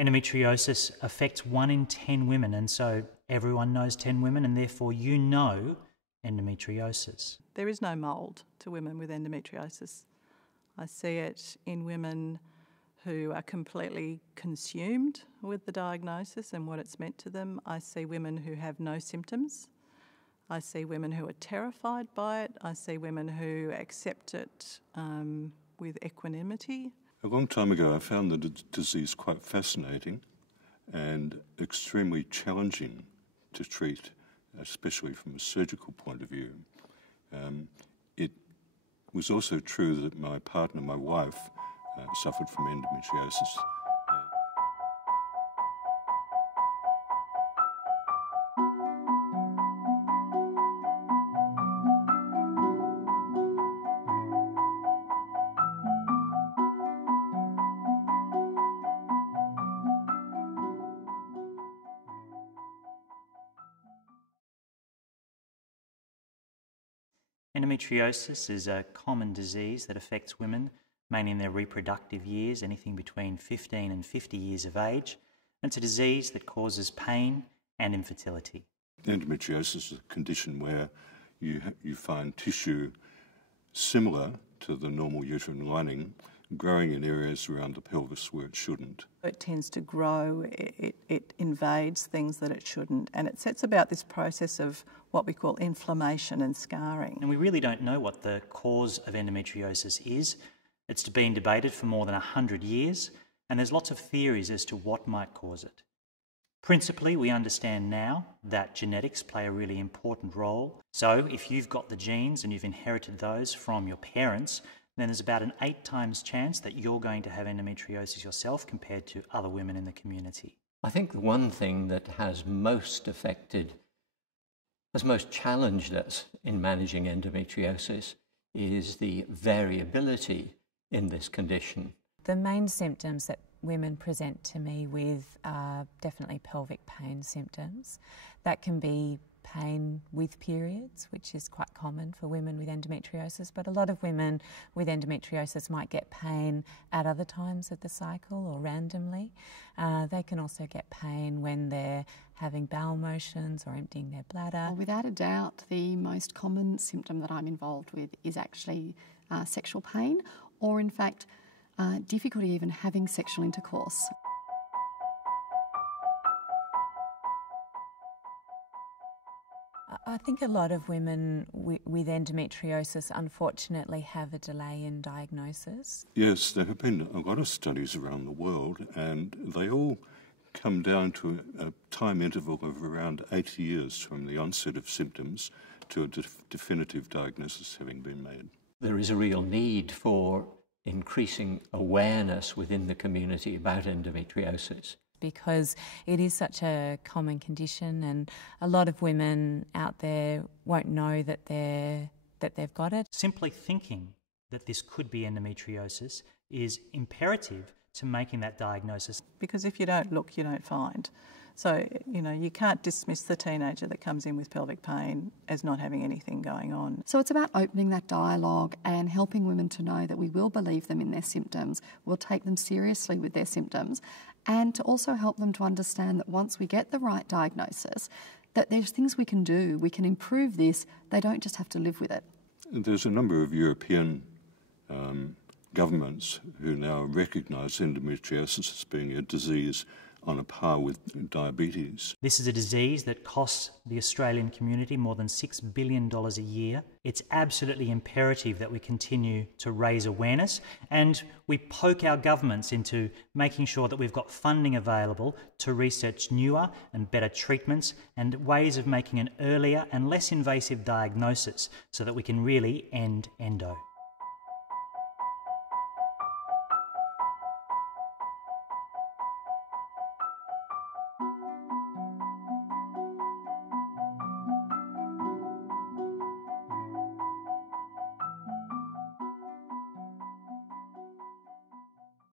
Endometriosis affects 1 in 10 women, and so everyone knows 10 women, and therefore you know endometriosis. There is no mould to women with endometriosis. I see it in women who are completely consumed with the diagnosis and what it's meant to them. I see women who have no symptoms. I see women who are terrified by it. I see women who accept it with equanimity. A long time ago I found the disease quite fascinating and extremely challenging to treat, especially from a surgical point of view. It was also true that my partner, my wife, suffered from endometriosis. Endometriosis is a common disease that affects women, mainly in their reproductive years, anything between 15 and 50 years of age. And it's a disease that causes pain and infertility. Endometriosis is a condition where you find tissue similar to the normal uterine lining growing in areas around the pelvis where it shouldn't. It tends to grow, it invades things that it shouldn't, and it sets about this process of what we call inflammation and scarring. And we really don't know what the cause of endometriosis is. It's been debated for more than 100 years, and there's lots of theories as to what might cause it. Principally, we understand now that genetics play a really important role. So if you've got the genes and you've inherited those from your parents, then there's about an 8 times chance that you're going to have endometriosis yourself compared to other women in the community. I think the one thing that has most challenged us in managing endometriosis is the variability in this condition. The main symptoms that women present to me with are definitely pelvic pain symptoms. That can be pain with periods, which is quite common for women with endometriosis, but a lot of women with endometriosis might get pain at other times of the cycle or randomly. They can also get pain when they're having bowel motions or emptying their bladder. Well, without a doubt, the most common symptom that I'm involved with is actually sexual pain, or in fact difficulty even having sexual intercourse. I think a lot of women with endometriosis unfortunately have a delay in diagnosis. Yes, there have been a lot of studies around the world, and they all come down to a time interval of around 8 years from the onset of symptoms to a definitive diagnosis having been made. There is a real need for increasing awareness within the community about endometriosis, because it is such a common condition, and a lot of women out there won't know that they've got it. Simply thinking that this could be endometriosis is imperative to making that diagnosis. Because if you don't look, you don't find. So, you can't dismiss the teenager that comes in with pelvic pain as not having anything going on. So it's about opening that dialogue and helping women to know that we will believe them in their symptoms, we'll take them seriously with their symptoms, and to also help them to understand that once we get the right diagnosis, that there's things we can do, we can improve this, they don't just have to live with it. There's a number of European governments who now recognise endometriosis as being a disease on a par with diabetes. This is a disease that costs the Australian community more than $6 billion a year. It's absolutely imperative that we continue to raise awareness, and we poke our governments into making sure that we've got funding available to research newer and better treatments and ways of making an earlier and less invasive diagnosis so that we can really end endo.